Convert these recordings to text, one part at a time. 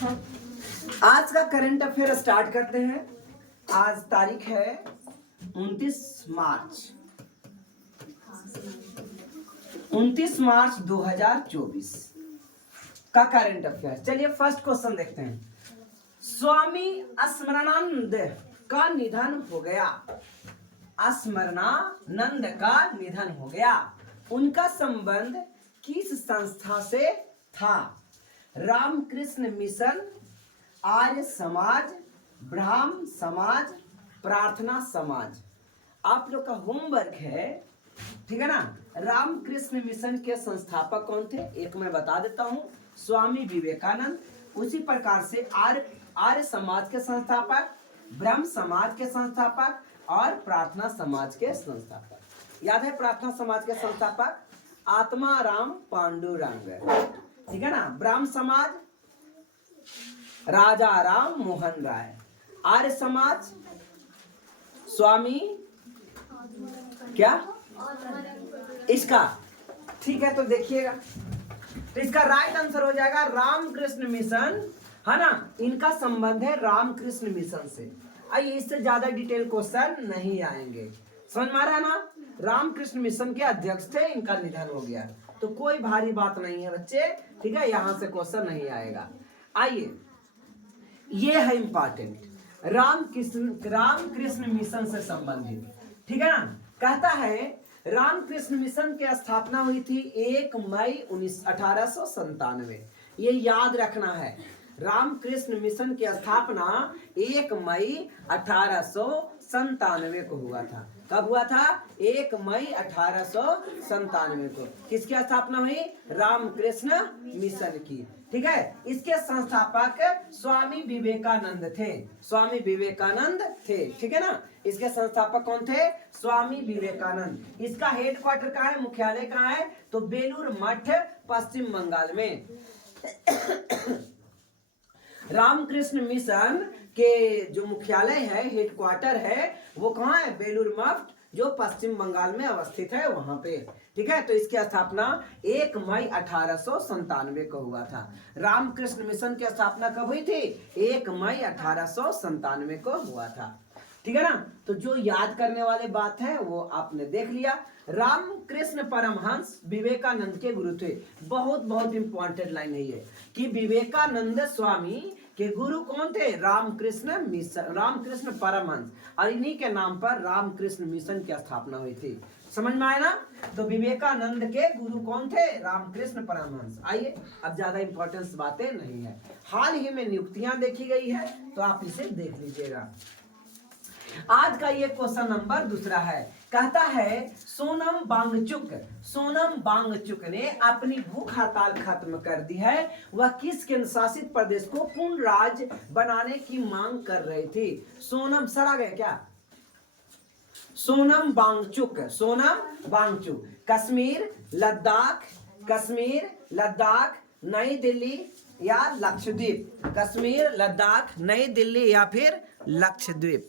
आज का current affair start करते हैं। आज तारीख है 29 मार्च 2024 का करंट अफेयर। चलिए फर्स्ट क्वेश्चन देखते हैं। स्वामी स्मरणानंद का निधन हो गया। स्मरणानंद का निधन हो गया। उनका संबंध किस संस्था से था? रामकृष्ण मिशन, आर्य समाज, ब्राह्म समाज, प्रार्थना समाज। आप लोग का होमवर्क है, ठीक है ना। रामकृष्ण मिशन के संस्थापक कौन थे? एक मैं बता देता हूं, स्वामी विवेकानंद। उसी प्रकार से आर्य समाज के संस्थापक, ब्रह्म समाज के संस्थापक और प्रार्थना समाज के संस्थापक। याद है प्रार्थना समाज के संस्थापक आत्माराम पांडुरंग, ठीक है ना। ब्रह्म समाज राजा राम मोहन राय। आर्य समाज स्वामी क्या इसका, ठीक है। तो देखिएगा, तो इसका राइट आंसर हो जाएगा रामकृष्ण मिशन, है ना। इनका संबंध है रामकृष्ण मिशन से। आइए, इससे ज्यादा डिटेल क्वेश्चन नहीं आएंगे, समझ में आ रहा है ना। रामकृष्ण मिशन के अध्यक्ष थे, इनका निधन हो गया, तो कोई भारी बात नहीं है बच्चे, ठीक है। यहां से क्वेश्चन नहीं आएगा। आइए, ये है इंपॉर्टेंट, रामकृष्ण मिशन से संबंधित, ठीक है ना। कहता है रामकृष्ण मिशन की स्थापना हुई थी 1 मई 1897। ये याद रखना है, रामकृष्ण मिशन की स्थापना 1 मई 1897 को हुआ था। कब हुआ था? 1 मई 1897 को। किसकी स्थापना हुई? रामकृष्ण मिशन की, ठीक है। इसके संस्थापक स्वामी विवेकानंद थे, स्वामी विवेकानंद थे, ठीक है ना। इसके संस्थापक कौन थे? स्वामी विवेकानंद। इसका हेडक्वार्टर कहाँ है, मुख्यालय कहाँ है? तो बेलूर मठ, पश्चिम बंगाल में। रामकृष्ण मिशन के जो मुख्यालय है, हेडक्वार्टर है, वो कहाँ है? बेलूर मठ, जो पश्चिम बंगाल में अवस्थित है, वहां पे, ठीक है। तो इसकी स्थापना 1 मई 1897 को हुआ था। रामकृष्ण मिशन की स्थापना कब हुई थी? 1 मई 1897 को हुआ था, ठीक है ना। तो जो याद करने वाले बात है वो आपने देख लिया। रामकृष्ण परमहंस विवेकानंद के गुरु थे। बहुत बहुत इंपॉर्टेंट लाइन है ये, कि विवेकानंद स्वामी के गुरु कौन थे? रामकृष्ण मिशन, रामकृष्ण परमहंस, और इन्हीं के नाम पर रामकृष्ण मिशन की स्थापना हुई थी। समझ में आया ना। तो विवेकानंद के गुरु कौन थे? रामकृष्ण परमहंस। आइए, अब ज्यादा इंपॉर्टेंस बातें नहीं है। हाल ही में नियुक्तियां देखी गई है, तो आप इसे देख लीजिएगा। आज का ये क्वेश्चन नंबर दूसरा है। कहता है सोनम वांगचुक ने अपनी भूख हड़ताल खत्म कर दी है। वह किस केंद्र शासित प्रदेश को पूर्ण राज्य बनाने की मांग कर रही थी? सोनम सर आ गए क्या? सोनम वांगचुक कश्मीर, लद्दाख, नई दिल्ली या लक्षद्वीप? कश्मीर, लद्दाख, नई दिल्ली या फिर लक्षद्वीप,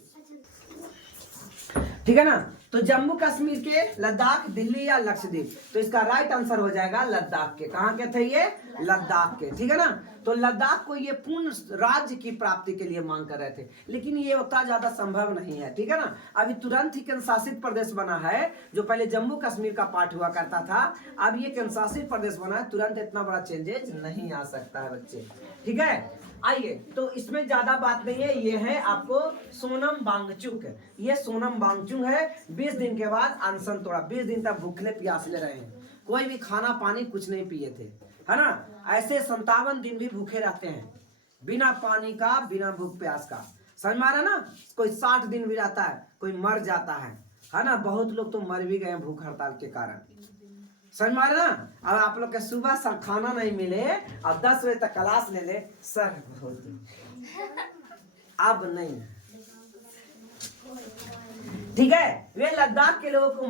ठीक है ना। तो जम्मू कश्मीर के, लद्दाख, दिल्ली या लक्षद्वीप? तो इसका राइट आंसर हो जाएगा लद्दाख के। कहां के थे ये? लद्दाख के, ठीक है ना। तो लद्दाख को ये पूर्ण राज्य की प्राप्ति के लिए मांग कर रहे थे, लेकिन ये उतना ज्यादा संभव नहीं है, ठीक है ना। अभी तुरंत ही केंद्र शासित प्रदेश बना है, जो पहले जम्मू कश्मीर का पार्ट हुआ करता था, अब ये केंद्र शासित प्रदेश बना है। तुरंत इतना बड़ा चेंजेस नहीं आ सकता है बच्चे, ठीक है। आइए, तो इसमें ज्यादा बात नहीं है। ये है आपको सोनम वांगचुक, ये सोनम वांगचुक है। 20 दिन के बाद अनशन तोड़ा, 20 दिन तक भूखले प्यासले रहे हैं, कोई भी खाना पानी कुछ नहीं पिए थे, है ना। ऐसे 57 दिन भी भूखे रहते हैं, बिना पानी का, बिना भूख प्यास का। समझ में आ रहा ना। कोई 60 दिन भी रहता है, कोई मर जाता है ना। बहुत लोग तो मर भी गए भूख हड़ताल के कारण, समझ में आ रहा ना। अब आप लोग के सुबह से खाना नहीं मिले, अब 10 बजे तक क्लास ले ले सर, अब नहीं, ठीक है। वे लद्दाख के लोगों को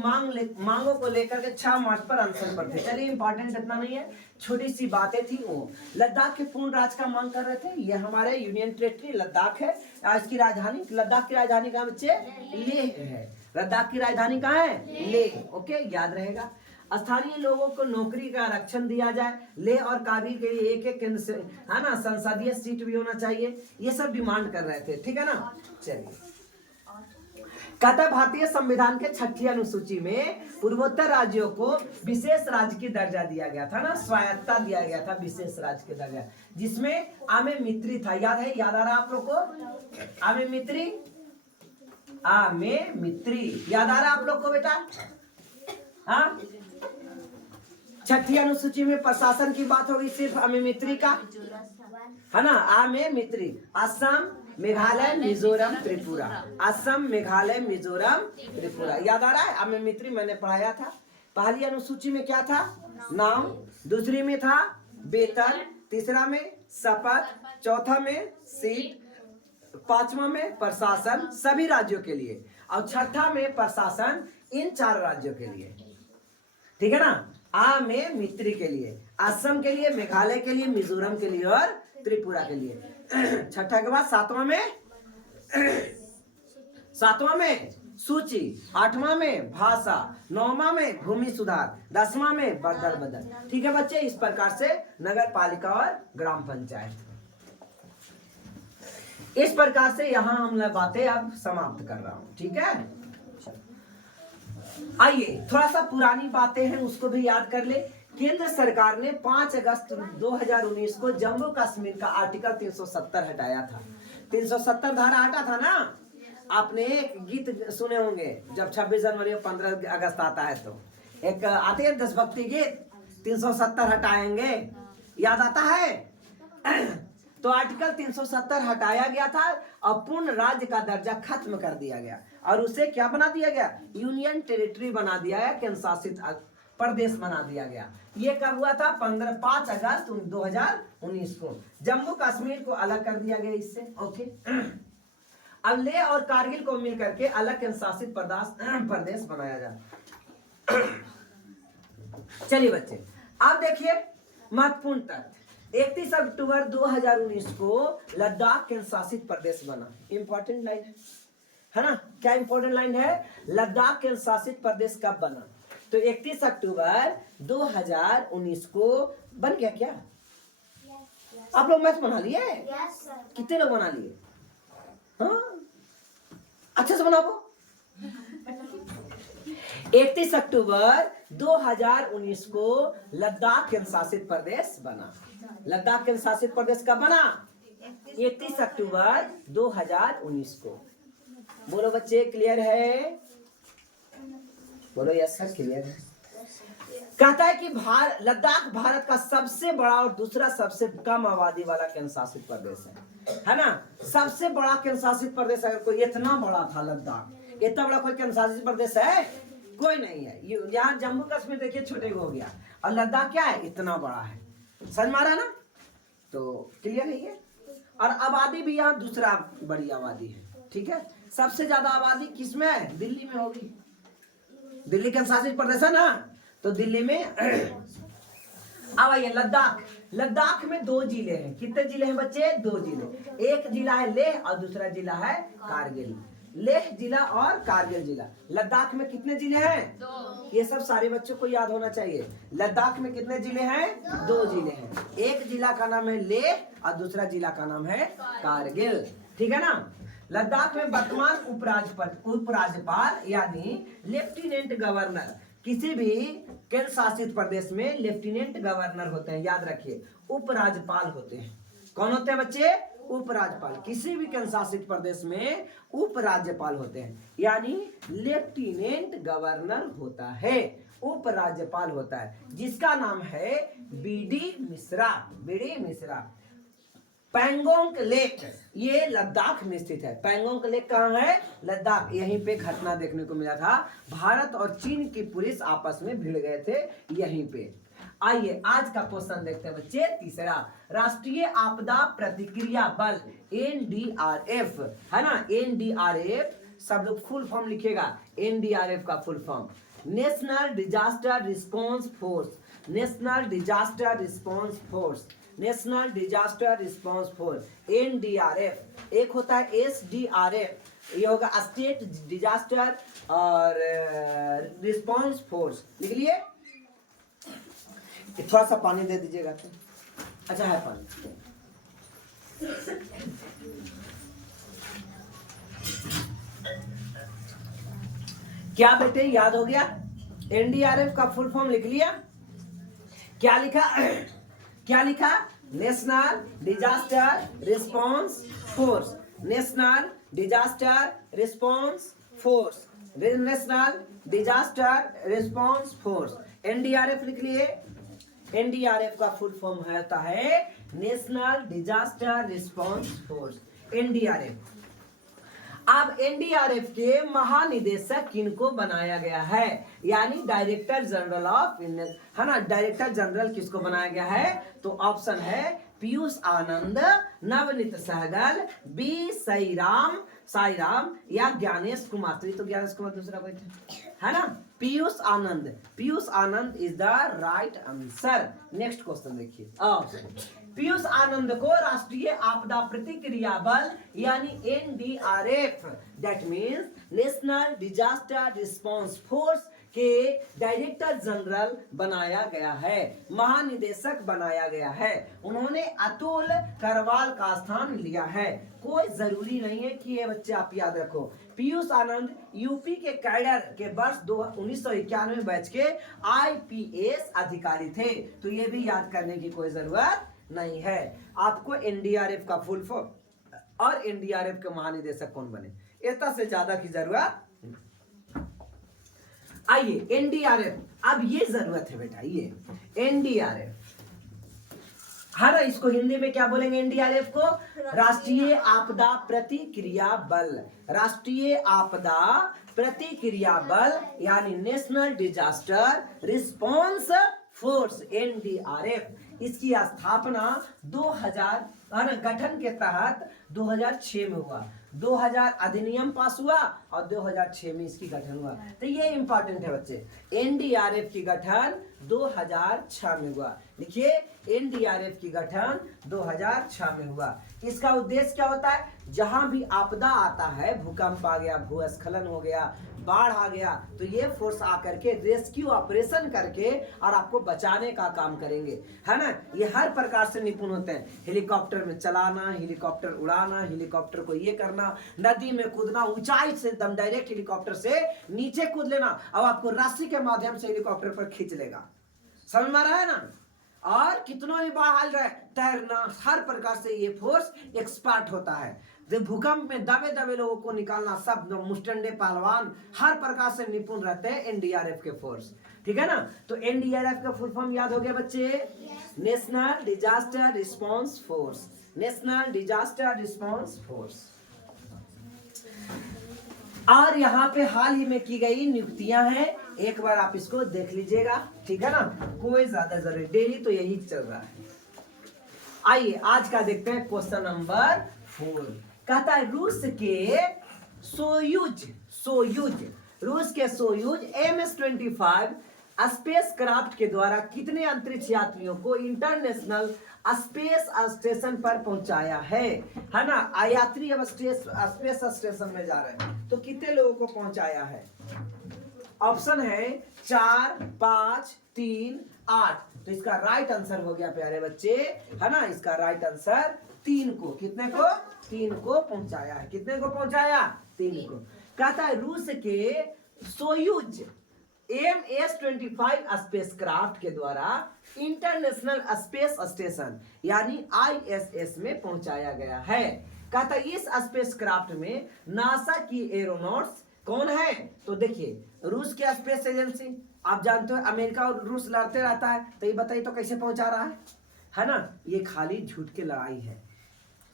मांगों को लेकर के 6 मार्च पर अनशन पर थे। चलिए, इंपॉर्टेंट इतना नहीं है, छोटी सी बातें थी। वो लद्दाख के पूर्ण राज्य का मांग कर रहे थे। ये हमारे यूनियन टेरिटरी लद्दाख है। इसकी राजधानी, लद्दाख की राजधानी कहाँ बच्चे? लेह है। लद्दाख की राजधानी कहाँ है? लेह, ओके, याद रहेगा। स्थानीय लोगों को नौकरी का आरक्षण दिया जाए, लेह और कारगिल के लिए एक केंद्र से है ना संसदीय सीट भी होना चाहिए, ये सब डिमांड कर रहे थे, ठीक है ना। चलिए, कहता है भारतीय संविधान के 6ठी अनुसूची में पूर्वोत्तर राज्यों को विशेष राज्य की दर्जा दिया गया था ना, स्वायत्तता दिया गया था, विशेष राज्य के दर्जा, जिसमें आमे मित्री था। याद है, याद आ रहा आप लोग को आमे मित्री, आमे मित्री याद आ रहा आप लोग को बेटा? हाँ, 6ठी अनुसूची में प्रशासन की बात होगी सिर्फ आमे मित्री का, है ना। आमे मित्री असम, मेघालय, मिजोरम, त्रिपुरा, असम, मेघालय, मिजोरम, त्रिपुरा, याद आ रहा है? आमे मित्री मैंने पढ़ाया था। पहली अनुसूची में क्या था? नाम, दूसरी में था वेतन, तीसरा में शपथ, चौथा में सीट, पांचवा में प्रशासन सभी राज्यों के लिए, और छठा में प्रशासन इन 4 राज्यों के लिए, ठीक है ना। आ में मित्री के लिए, असम के लिए, मेघालय के लिए, मिजोरम के लिए और त्रिपुरा के लिए। छठा के बाद सातवां में सूची, 8वां में भाषा, 9वां में भूमि सुधार, 10वां में बदल बदल, ठीक है बच्चे। इस प्रकार से नगर पालिका और ग्राम पंचायत, इस प्रकार से यहाँ हम बातें अब समाप्त कर रहा हूं, ठीक है। आइए थोड़ा सा पुरानी बातें हैं उसको भी याद कर ले। केंद्र सरकार ने 5 अगस्त 2019 को जम्मू कश्मीर का आर्टिकल 370 हटाया था। 370 धारा हटा था ना। आपने एक गीत सुने होंगे जब 26 जनवरी और 15 अगस्त आता है तो एक आते हैं देशभक्ति गीत, 370 हटाएंगे, याद आता है? तो आर्टिकल 370 हटाया गया था और पूर्ण राज्य का दर्जा खत्म कर दिया गया और उसे क्या बना दिया गया? यूनियन टेरिटरी बना दिया गया, केंद्र शासित प्रदेश बना दिया गया। ये कब हुआ था? 5 अगस्त 2019 को जम्मू कश्मीर को अलग कर दिया गया इससे, ओके। अब लेह और कारगिल को मिलकर के अलग केंद्र शासित प्रदेश बनाया जाए। चलिए बच्चे, अब देखिए महत्वपूर्ण तथ्य। 31 अक्टूबर 2019 को लद्दाख केंद्र शासित प्रदेश बना। इंपॉर्टेंट लाइन है ना? क्या इंपॉर्टेंट लाइन है? लद्दाख केंद्र शासित प्रदेश कब बना? तो 31 अक्टूबर 2019 को बन गया। क्या आप लोग मैथ बना लिए? कितने लोग बना लिए? हाँ, अच्छे से बनाओ। 31 अक्टूबर 2019 को लद्दाख केंद्र शासित प्रदेश बना। लद्दाख केंद्र शासित प्रदेश कब बना? 31 अक्टूबर 2019 को। बोलो बच्चे, क्लियर है? बोलो यस सर, क्लियर है। कहता है कि लद्दाख भारत का सबसे बड़ा और दूसरा सबसे कम आबादी वाला केंद्र शासित प्रदेश है ना। सबसे बड़ा केंद्र शासित प्रदेश अगर कोई इतना बड़ा था लद्दाख, इतना बड़ा कोई केंद्र शासित प्रदेश है? कोई नहीं है। यहाँ जम्मू कश्मीर देखिए छोटे हो गया और लद्दाख क्या है? इतना बड़ा है। समझ मारा ना? तो क्लियर है ये। और आबादी भी यहाँ दूसरा बड़ी आबादी है, ठीक है। सबसे ज्यादा आबादी किसमें है? दिल्ली में होगी। दिल्ली केंद्र शासित प्रदेश है ना, तो दिल्ली में। अब आइए लद्दाख। लद्दाख में 2 जिले हैं। कितने जिले हैं बच्चे? 2 जिले। एक जिला है लेह और दूसरा जिला है कारगिल। लेह जिला और कारगिल जिला। लद्दाख में कितने जिले हैं? 2। ये सब सारे बच्चों को याद होना चाहिए। लद्दाख में कितने जिले हैं? 2 जिले हैं। एक जिला का नाम है लेह और दूसरा जिला का नाम है कारगिल, ठीक है ना। लद्दाख में वर्तमान उपराज्यपाल यानी लेफ्टिनेंट गवर्नर, किसी भी केंद्र शासित प्रदेश में लेफ्टिनेंट गवर्नर होते हैं, याद रखिए। उपराज्यपाल होते हैं। कौन होते हैं बच्चे? उपराज्यपाल। किसी भी केंद्र शासित प्रदेश में उपराज्यपाल होते हैं, यानी लेफ्टिनेंट गवर्नर होता है, उपराज्यपाल होता है, जिसका नाम है BD Mishra. BD Mishra. Pangong lake ये लद्दाख में स्थित है। पैंगोंग लेक कहाँ है? लद्दाख। यहीं पे घटना देखने को मिला था, भारत और चीन की पुलिस आपस में भिड़ गए थे यहीं पे। आइए आज का क्वेश्चन देखते हैं बच्चे। तीसरा, राष्ट्रीय आपदा प्रतिक्रिया बल NDRF है ना। NDRF सब लोग फुल फॉर्म लिखेगा। NDRF का full form national disaster response force. National disaster response force. National disaster response force NDRF। एक होता है SDRF, ये होगा स्टेट डिजास्टर और रिस्पांस फोर्स। लिख लिए कि थोड़ा सा पानी दे दीजिएगा तो। अच्छा है पानी। क्या बेटे याद हो गया? एनडीआरएफ का फुल फॉर्म लिख लिया? क्या लिखा? क्या लिखा? National disaster response force. National disaster response force. National disaster response force, NDRF लिख लिए। एनडीआरएफ का फुल फॉर्म होता है national disaster response force, NDRF. अब एनडीआरएफ के महानिदेशक किनको बनाया गया है? यानी डायरेक्टर जनरल ऑफ इंडियन, है ना। डायरेक्टर जनरल किसको बनाया गया है? तो ऑप्शन है पीयूष आनंद, नवनीत सहगल, बी साईराम या ज्ञानेश कुमार। तो ज्ञानेश कुमार दूसरा कोई था, है ना। Piyush Anand, Piyush Anand is the right answer. Next question देखिए। पीयूष आनंद को राष्ट्रीय आपदा प्रतिक्रिया बल यानी NDRF, that means national disaster response force के डायरेक्टर जनरल बनाया गया है, महानिदेशक बनाया गया है। उन्होंने अतुल करवाल का स्थान लिया है। कोई जरूरी नहीं है कि ये बच्चे आप याद रखो। पीयूष आनंद यूपी के कैडर के वर्ष 1991 बैच के आईपीएस अधिकारी थे, तो ये भी याद करने की कोई जरूरत नहीं है। आपको एनडीआरएफ का फुल फॉर्म और एनडीआरएफ के महानिदेशक कौन बने, इतना से ज्यादा की जरूरत। आइए एनडीआरएफ, अब ये जरूरत है बेटा, ये एनडीआरएफ, हाँ ना, इसको हिंदी में क्या बोलेंगे? एनडीआरएफ को राष्ट्रीय आपदा प्रतिक्रिया बल, राष्ट्रीय आपदा प्रतिक्रिया बल यानी national disaster response force, NDRF. इसकी स्थापना 2000 गठन के तहत 2006 में हुआ। 2000 अधिनियम पास हुआ और 2006 में इसकी गठन हुआ। तो ये इंपॉर्टेंट है बच्चे, एनडीआरएफ की गठन 2006 में हुआ। देखिए एनडीआरएफ की गठन 2006 में हुआ। इसका उद्देश्य क्या होता है? जहां भी आपदा आता है, भूकंप आ गया, भूस्खलन हो गया, बाढ़ आ गया, तो ये फोर्स आकर के रेस्क्यू ऑपरेशन करके और आपको बचाने का काम करेंगे, है ना। ये हर प्रकार से निपुण होते हैं। हेलीकॉप्टर में चलाना, हेलीकॉप्टर उड़ाना, हेलीकॉप्टर को ये करना, नदी में कूदना, ऊंचाई से एकदम डायरेक्ट हेलीकॉप्टर से नीचे कूद लेना, अब आपको रस्सी के माध्यम से हेलीकॉप्टर पर खींच लेगा। समझ में आ रहा है ना। और कितना भी बाढ़ रहा है, तैरना, हर प्रकार से ये फोर्स एक्सपर्ट होता है। भूकंप में दबे दबे लोगों को निकालना, सब मुस्टंडे पहलवान हर प्रकार से निपुण रहते हैं एनडीआरएफ के फोर्स, ठीक है ना। तो एनडीआरएफ का फुल फॉर्म याद हो गया बच्चे? National disaster response force, national disaster response force. और यहाँ पे हाल ही में की गई नियुक्तियां हैं, एक बार आप इसको देख लीजिएगा, ठीक है ना। कोई ज्यादा जरूरी, डेली तो यही चल रहा है। आइए आज का देखते हैं क्वेश्चन नंबर 4। कहता है रूस के सोयूज MS-25 स्पेस क्राफ्ट के द्वारा कितने अंतरिक्ष यात्रियों को इंटरनेशनल स्पेस स्टेशन पर पहुंचाया है ना। यात्री अब स्पेस स्टेशन में जा रहे हैं, तो कितने लोगों को पहुंचाया है? ऑप्शन है 4, 5, 3, 8। तो इसका राइट आंसर हो गया प्यारे बच्चे, है ना। इसका राइट आंसर 3 को, कितने को? 3 को पहुंचाया है। कितने को पहुंचाया? 3 को। कहता है रूस के सोयूज MS-25 स्पेसक्राफ्ट के द्वारा इंटरनेशनल स्पेस स्टेशन यानी ISS में पहुंचाया गया है। कहता है इस स्पेसक्राफ्ट में नासा की एरोनॉट्स कौन है? तो देखिए रूस की स्पेस एजेंसी, आप जानते हो अमेरिका और रूस लड़ते रहता है, तो ये बताइए तो कैसे पहुंचा रहा है ना। ये खाली झूठ की लड़ाई है,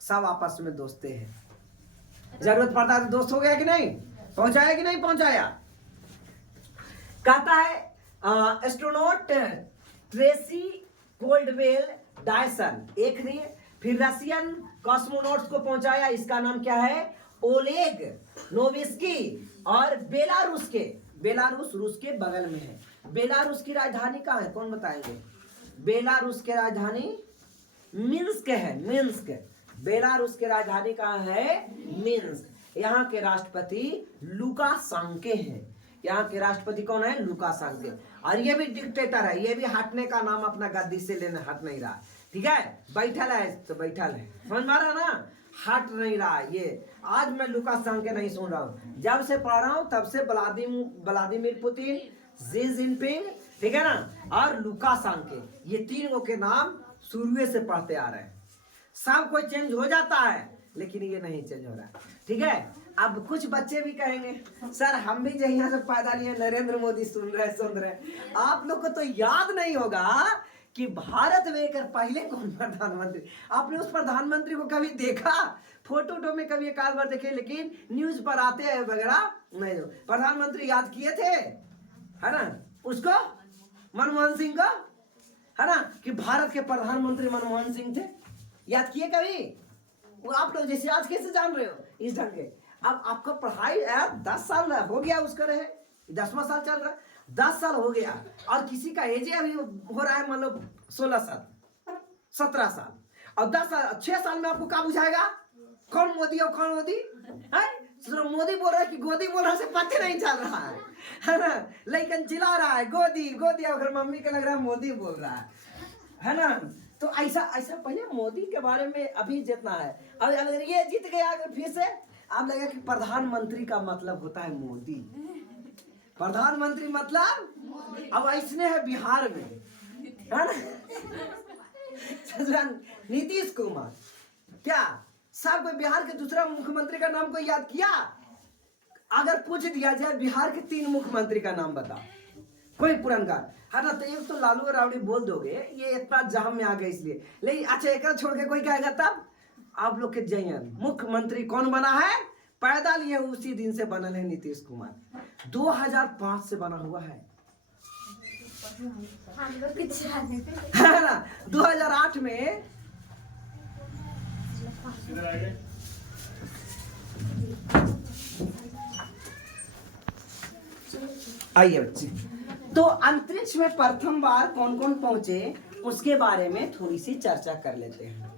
सब आपस में दोस्ते हैं। जरूरत पड़ता है तो दोस्त हो गया कि नहीं? पहुंचाया कि नहीं पहुंचाया? कहता है एस्ट्रोनॉट ट्रेसी कोल्डवेल डायसन एक ने, फिर रशियन कॉस्मोनॉट्स को पहुंचाया, इसका नाम क्या है? ओलेग नोविस्की। और बेलारूस रूस के बगल में है। बेलारूस की राजधानी कहाँ है, कौन बताएंगे? बेलारूस की राजधानी मिन्स्क है, मिन्स्क। बेलारूस की राजधानी कहाँ है? मिन्स्क। यहाँ के राष्ट्रपति लुकाशेंको हैं। यहाँ के राष्ट्रपति कौन है? लुकाशेंको। और ये भी डिक्टेटर है, ये भी हटने का नाम अपना गद्दी से लेने हट नहीं रहा। ठीक है, बैठल है तो बैठल है, समझ में आ रहा ना, हट नहीं रहा। ये आज मैं लुकाशेंको नहीं सुन रहा हूँ, जब से पढ़ रहा हूँ तब से व्लादिमीर पुतिन, शी जिनपिंग, ठीक है ना, और लुकाशेंको, ये तीनों के नाम शुरू से पढ़ते आ रहे हैं। सब कोई चेंज हो जाता है लेकिन ये नहीं चेंज हो रहा है। ठीक है, अब कुछ बच्चे भी कहेंगे सर हम भी यहाँ से पैदा लिए नरेंद्र मोदी सुन रहे। आप लोग को तो याद नहीं होगा कि भारत में एक पहले कौन प्रधानमंत्री, आपने उस प्रधानमंत्री को कभी देखा? फोटो में कभी एक आध बार देखे, लेकिन न्यूज पर आते हैं वगैरह नहीं। प्रधानमंत्री याद किए थे, है ना, उसको, मनमोहन सिंह को, है ना, कि भारत के प्रधानमंत्री मनमोहन सिंह थे, याद किए कभी? वो आप लोग जैसे आज कैसे जान रहे हो इस ढंग के? अब आपका पढ़ाई यार 10 साल हो गया उसका रहे, 10वां साल चल रहा है, 10 साल हो गया, और किसी का एज अभी हो रहा है मान लो 16 साल 17 साल, और 10 साल 6 साल में आपको क्या बुझाएगा कौन मोदी और कौन मोदी है? मोदी बोल रहा है कि गोदी बोल रहा है, पता नहीं चल रहा है ना, लेकिन चिल्ला रहा है गोदी गोदी, अगर मम्मी को लग रहा है मोदी बोल रहा है ना। तो ऐसा पहले मोदी के बारे में अभी जितना है, अब अगर ये जीत गया अगर फिर से, अब लगेगा कि प्रधानमंत्री का मतलब होता है मोदी, प्रधानमंत्री मतलब अब ऐसने है बिहार में, है ना, नीतीश कुमार। क्या सब कोई बिहार के दूसरा मुख्यमंत्री का नाम को याद किया? अगर पूछ दिया जाए बिहार के 3 मुख्यमंत्री का नाम बताओ, कोई पुरनका, है ना, तो एक तो लालू रावड़ी बोल दोगे, ये इतना जाम में आ गए इसलिए, लेकिन अच्छा एक छोड़ के कोई कहेगा तब आप लोग के जयन मुख्यमंत्री कौन बना है? पैदा लिए उसी दिन से बनल है नीतीश कुमार, 2005 से बना हुआ है ना, 2008 में आइए बच्चे, तो अंतरिक्ष में प्रथम बार कौन कौन पहुंचे उसके बारे में थोड़ी सी चर्चा कर लेते हैं।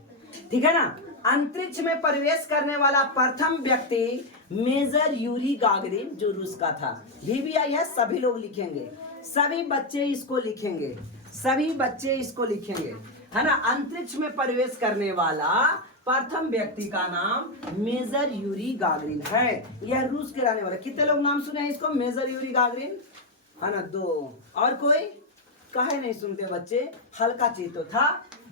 ठीक है ना, अंतरिक्ष में प्रवेश करने वाला प्रथम व्यक्ति मेजर यूरी गागरिन, जो रूस का था। VVI है, सभी लोग लिखेंगे, सभी बच्चे इसको लिखेंगे, सभी बच्चे इसको लिखेंगे, है ना। अंतरिक्ष में प्रवेश करने वाला प्रथम व्यक्ति का नाम मेजर यूरी गागरिन है, यह रूस के रहने वाले। कितने लोग नाम सुने हैं इसको, मेजर यूरी गागरिन, है ना, 2, और कोई काहे नहीं सुनते बच्चे, हल्का चीज तो था,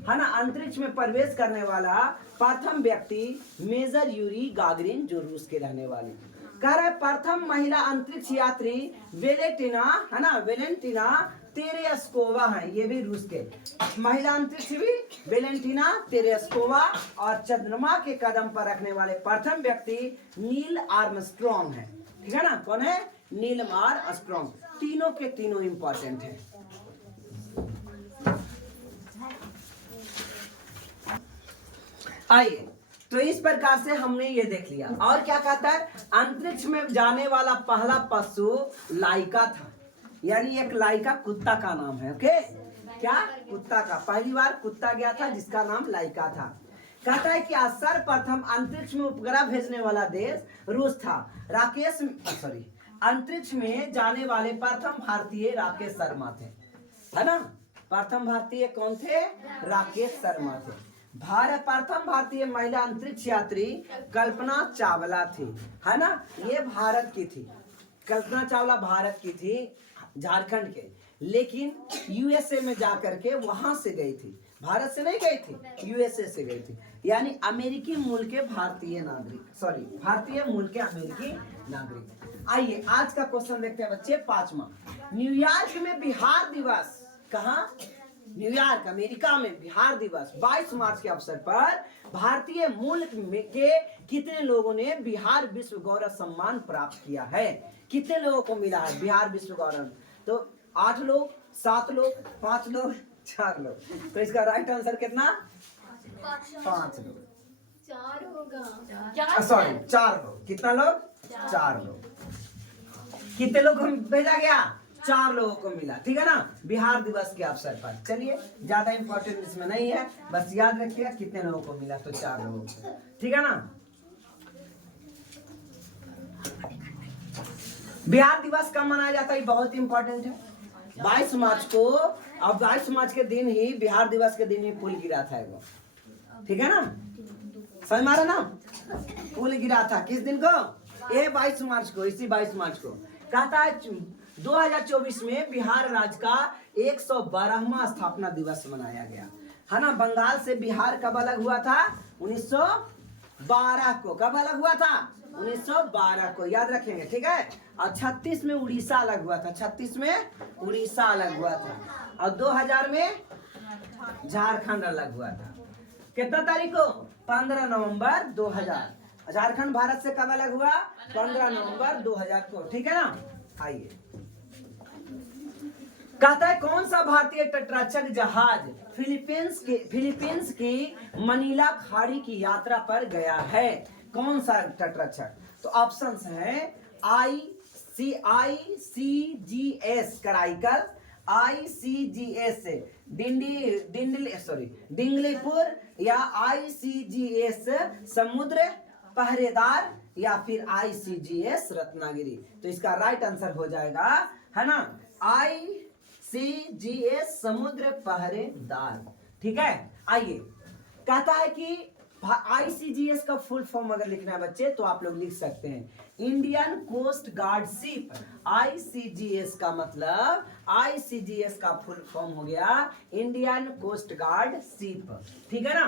है ना। अंतरिक्ष में प्रवेश करने वाला प्रथम व्यक्ति मेजर यूरी गागरिन, जो रूस के रहने वाले। कह रहे प्रथम महिला अंतरिक्ष यात्री वेलेंटिना, है ना, वेलेंटिना तेरेस्कोवा है, ये भी रूस के महिला अंतरिक्ष भी वेलेंटिना तेरेस्कोवा। और चंद्रमा के कदम पर रखने वाले प्रथम व्यक्ति नील आर्मस्ट्रॉन्ग है। ठीक है ना, कौन है? Neil Armstrong. तीनों के तीनों इंपॉर्टेंट है। आइए, तो इस प्रकार से हमने ये देख लिया। और क्या कहता है, अंतरिक्ष में जाने वाला पहला पशु लाइका था, यानी एक लाइका कुत्ता का नाम है। ओके, क्या कुत्ता का, पहली बार कुत्ता गया था जिसका नाम लाइका था। कहता है कि सर्वप्रथम अंतरिक्ष में उपग्रह भेजने वाला देश रूस था। अंतरिक्ष में जाने वाले प्रथम भारतीय राकेश शर्मा थे, है ना। प्रथम भारतीय कौन थे? राकेश शर्मा थे। प्रथम भारतीय महिला अंतरिक्ष यात्री कल्पना चावला थी, है ना, ये भारत की थी। कल्पना चावला भारत की थी, झारखंड के, लेकिन USA में जाकर के वहां से गई थी, भारत से नहीं गई थी, USA से गई थी, यानी अमेरिकी मूल के भारतीय नागरिक, भारतीय मूल के अमेरिकी नागरिक। आइए आज का क्वेश्चन देखते हैं बच्चे, 5वां। न्यूयॉर्क में बिहार दिवस, कहाँ? न्यूयॉर्क अमेरिका में बिहार दिवस 22 मार्च के अवसर पर भारतीय मूल के कितने लोगों ने बिहार विश्व गौरव सम्मान प्राप्त किया है? कितने लोगों को मिला है बिहार विश्व गौरव? तो 8 लोग, 7 लोग, 5 लोग, 4 लोग। तो इसका राइट आंसर कितना? 5 लोग, 4 होगा, 4 लोग। कितना लोग? 4 लोग। कितने लोग को भेजा गया? 4 लोगों को मिला। ठीक है ना, बिहार दिवस के अवसर पर। चलिए, ज्यादा इंपॉर्टेंट इसमें नहीं है, बस याद रखिएगा कितने लोगों को मिला, तो 4 लोगों को। ठीक है ना। बिहार दिवस कब मनाया जाता है, बहुत इंपॉर्टेंट है। 22 मार्च को, अब 22 मार्च के दिन ही, बिहार दिवस के दिन ही पुल गिरा था एगो, ठीक है ना, समझ मारा ना, पुल गिरा था किस दिन को, ये 22 मार्च को, इसी 22 मार्च को। कहता है 2024 में बिहार राज्य का 112वां स्थापना दिवस मनाया गया है ना। बंगाल से बिहार कब अलग हुआ था, 1912 को। कब अलग हुआ था, 1912 को, याद रखेंगे, ठीक है। और 36 में उड़ीसा अलग हुआ था, 36 में उड़ीसा अलग हुआ था। और 2000 में झारखंड अलग हुआ था। कितना तारीख को, 15 नवंबर 2000। झारखंड भारत से कब अलग हुआ, 15 नवंबर 2000 को, ठीक है ना। आइए, कहता है कौन सा भारतीय तटरक्षक जहाज फिलीपींस की मनीला खाड़ी की यात्रा पर गया है, कौन सा तटरक्षक। तो ऑप्शंस हैं ICGS कराईकल, ICGS डिंगलीपुर, या ICGS समुद्र पहरेदार, या फिर ICGS रत्नागिरी। तो इसका राइट आंसर हो जाएगा, है ना, ICGS समुद्र पहरेदार, ठीक है। आइए, कहता है कि ICGS का फुल फॉर्म अगर लिखना है बच्चे तो आप लोग लिख सकते हैं Indian coast guard ship. ICGS का मतलब, ICGS का फुल फॉर्म हो गया इंडियन कोस्ट गार्ड शिप, ठीक है ना।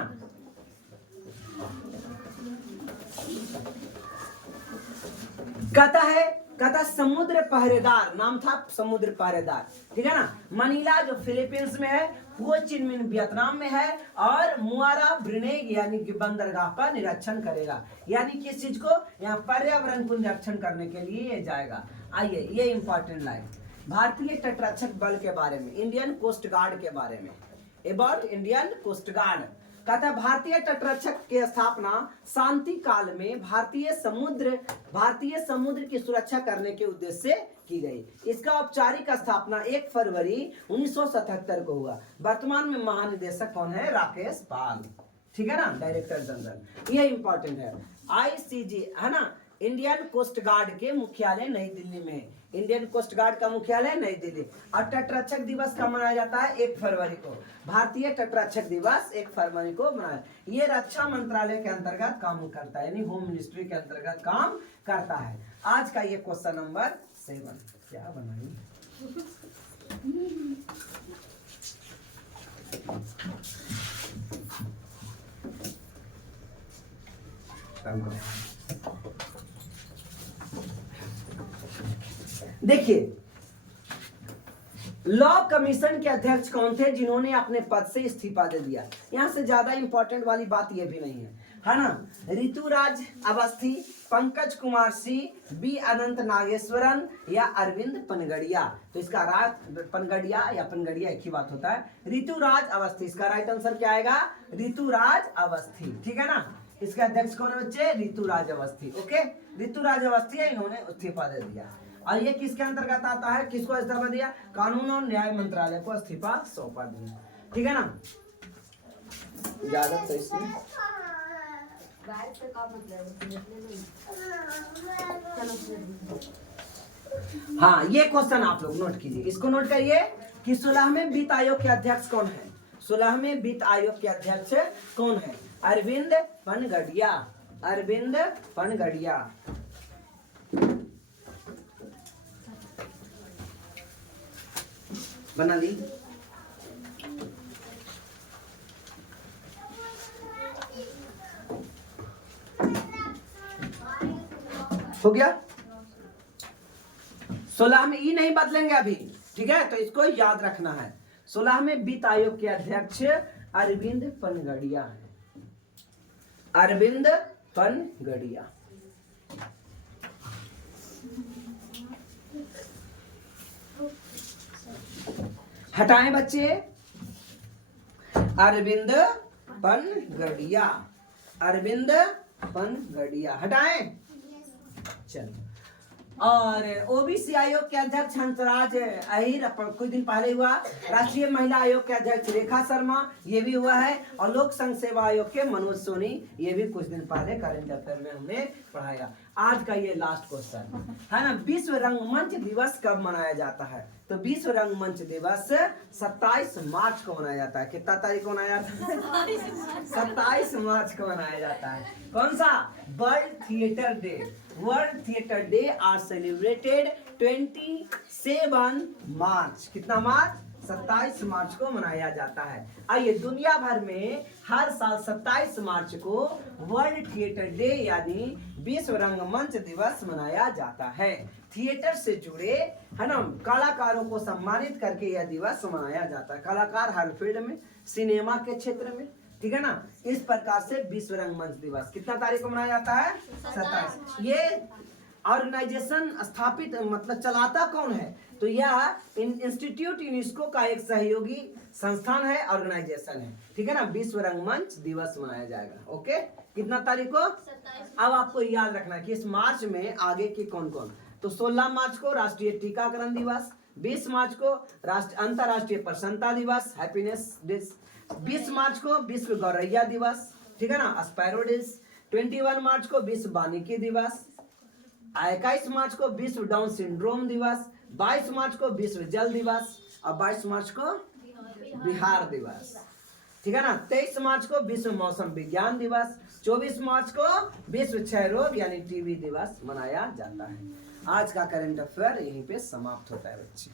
कहता समुद्र पहरेदार, नाम था समुद्र पहरेदार, ठीक है ना। मनीला जो फिलीपींस में है, हो चिन मिन वियतनाम में है, और मुआरा ब्रुनेई यानी कि बंदरगाह पर निरीक्षण करेगा, यानी किस चीज को, यहाँ पर्यावरण को निरीक्षण करने के लिए ये जाएगा। आइए, ये इंपॉर्टेंट लाइन, भारतीय तटरक्षक बल के बारे में, इंडियन कोस्ट गार्ड के बारे में, अबाउट इंडियन कोस्ट गार्ड। कहता है भारतीय तटरक्षक की स्थापना शांति काल में भारतीय समुद्र की सुरक्षा करने के उद्देश्य से की गई। इसका औपचारिक स्थापना 1 फरवरी 1977 को हुआ। वर्तमान में महानिदेशक कौन है, राकेश पाल, ठीक है ना, डायरेक्टर जनरल। ये इंपॉर्टेंट है। ICG है ना, इंडियन कोस्ट गार्ड के मुख्यालय नई दिल्ली में, इंडियन कोस्ट गार्ड का मुख्यालय नई दिल्ली। और तटरक्षक दिवस कब मनाया जाता है, 1 फरवरी को। भारतीय तटरक्षक दिवस 1 फरवरी को मनाया। ये रक्षा मंत्रालय के अंतर्गत काम करता है, यानी होम मिनिस्ट्री के अंतर्गत काम करता है। आज का ये क्वेश्चन नंबर 7, क्या बनाई, देखिए, लॉ कमीशन के अध्यक्ष कौन थे जिन्होंने अपने पद से इस्तीफा दे दिया। यहां से ज्यादा इंपॉर्टेंट वाली बात ये भी नहीं है ना। ऋतुराज अवस्थी, पंकज कुमार सिंह, बी अनंत नागेश्वरन, या अरविंद पनगड़िया। तो इसका पनगड़िया या पनगड़िया एक ही बात होता है। ऋतुराज अवस्थी, इसका राइट आंसर क्या आएगा, ऋतुराज अवस्थी, ठीक है ना। इसके अध्यक्ष कौन है बच्चे, ऋतुराज अवस्थी, ओके। ऋतुराज अवस्थी है, इन्होंने इस्तीफा दे दिया। और ये किसके अंतर्गत आता है, किसको इस्तीफा दिया, कानून और न्याय मंत्रालय को इस्तीफा सौंपा दिया, ठीक है ना। इजाजत तो इसमें हाँ, ये क्वेश्चन आप लोग नोट कीजिए, इसको नोट करिए कि 16वें वित्त आयोग के अध्यक्ष कौन है। 16वें वित्त आयोग के अध्यक्ष कौन है, अरविंद पनगड़िया, अरविंद पनगड़िया। बना ली, हो गया। 16 में ई नहीं बदलेंगे अभी, ठीक है, तो इसको याद रखना है। 16वें वित्त आयोग के अध्यक्ष अरविंद पनगड़िया है, अरविंद पनगड़िया। हटाएं बच्चे, अरविंद पनगड़िया, अरविंद पनगड़िया हटाएं। चलो, और ओबीसी आयोग के अध्यक्ष हंसराज अहिर कुछ दिन पहले हुआ। राष्ट्रीय महिला आयोग के अध्यक्ष रेखा शर्मा, ये भी हुआ है। और लोक संघ सेवा आयोग के मनोज सोनी, ये भी कुछ दिन पहले करंट अफेयर में हमने पढ़ाया। आज का ये लास्ट क्वेश्चन है ना, विश्व रंगमंच दिवस कब मनाया जाता है? तो विश्व रंगमंच दिवस 27 मार्च को मनाया जाता है। कितना तारीख को मनाया जाता है? 27 मार्च को मनाया जाता है। कौन सा? World theatre day. World theatre day are celebrated 27 March. कितना मार्च? 27 मार्च को मनाया जाता है। आइए, दुनिया भर में हर साल 27 मार्च को वर्ल्ड थिएटर डे यानी विश्व रंगमंच दिवस मनाया जाता है। थिएटर से जुड़े है ना कलाकारों को सम्मानित करके यह दिवस मनाया जाता है। कलाकार हर फील्ड में, सिनेमा के क्षेत्र में, ठीक है ना। इस प्रकार से विश्व रंगमंच दिवस कितना तारीख को मनाया जाता है? 27। ये ऑर्गेनाइजेशन स्थापित मतलब चलाता कौन है? तो यह इंस्टीट्यूट यूनेस्को का एक सहयोगी संस्थान है, ऑर्गेनाइजेशन है, ठीक है ना। विश्व रंगमंच दिवस मनाया जाएगा। ओके, कितना तारीख को? 27। अब आपको याद रखना कि इस मार्च में आगे की कौन कौन, तो 16 मार्च को राष्ट्रीय टीकाकरण दिवस, 20 मार्च को अंतर्राष्ट्रीय प्रसन्नता दिवस, हैप्पीनेस डे, 20 मार्च को विश्व गौरैया दिवस, ठीक है ना, स्पैरो डेज, 21 मार्च को विश्व वानिकी दिवस, 21 मार्च को विश्व डाउन सिंड्रोम दिवस, 22 मार्च को विश्व जल दिवस और 22 मार्च को बिहार दिवस, ठीक है ना। 23 मार्च को विश्व मौसम विज्ञान दिवस, 24 मार्च को विश्व क्षय रोग यानी टीबी दिवस मनाया जाता है। आज का करंट अफेयर यहीं पे समाप्त होता है बच्चे।